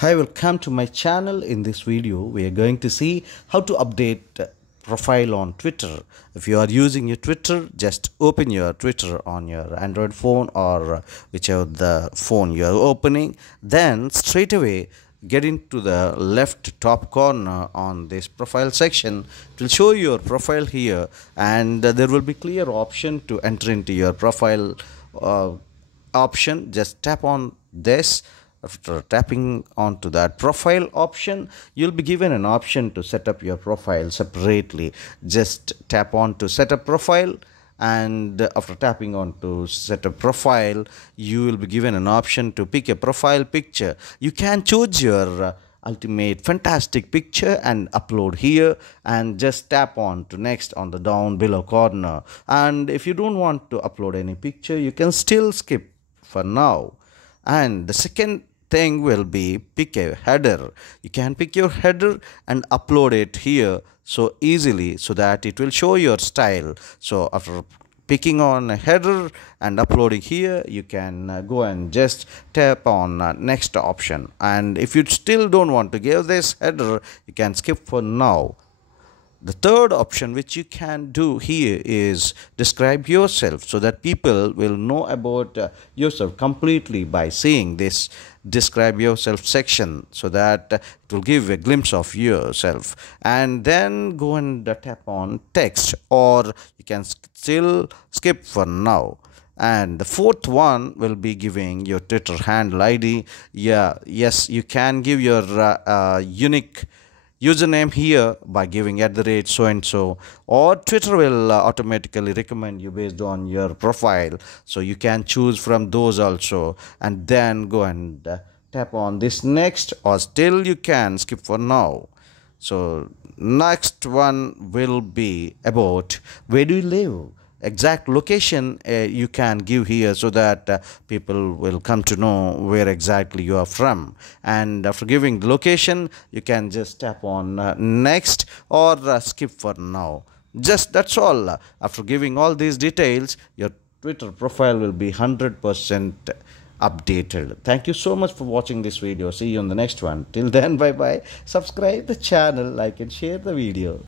Hi, welcome to my channel. In this video we are going to see how to update profile on Twitter. If you are using your Twitter, just open your Twitter on your Android phone or whichever the phone you are opening, then straight away get into the left top corner on this profile section. It will show your profile here, and there will be clear option to enter into your profile option. Just tap on this. After tapping onto that profile option, you'll be given an option to set up your profile separately. Just tap on to set up profile, and after tapping on to set up profile, you will be given an option to pick a profile picture. You can choose your ultimate fantastic picture and upload here, and just tap on to next on the down below corner. And if you don't want to upload any picture, you can still skip for now. And the second thing will be pick a header. You can pick your header and upload it here so easily, so that it will show your style. So after picking on a header and uploading here, you can go and just tap on next option. And if you still don't want to give this header, you can skip for now. The third option which you can do here is describe yourself, so that people will know about yourself completely by seeing this describe yourself section, so that it will give a glimpse of yourself. And then go and tap on text, or you can still skip for now. And the fourth one will be giving your Twitter handle ID. Yes, you can give your unique username here by giving @ so and so, or Twitter will automatically recommend you based on your profile, so you can choose from those also. And then go and tap on this next, or still you can skip for now. So next one will be about where do you live. Exact location you can give here, so that people will come to know where exactly you are from. And after giving the location, you can just tap on next, or skip for now. Just that's all. After giving all these details, your Twitter profile will be 100% updated. Thank you so much for watching this video. See you on the next one. Till then, bye bye. Subscribe the channel, like and share the video.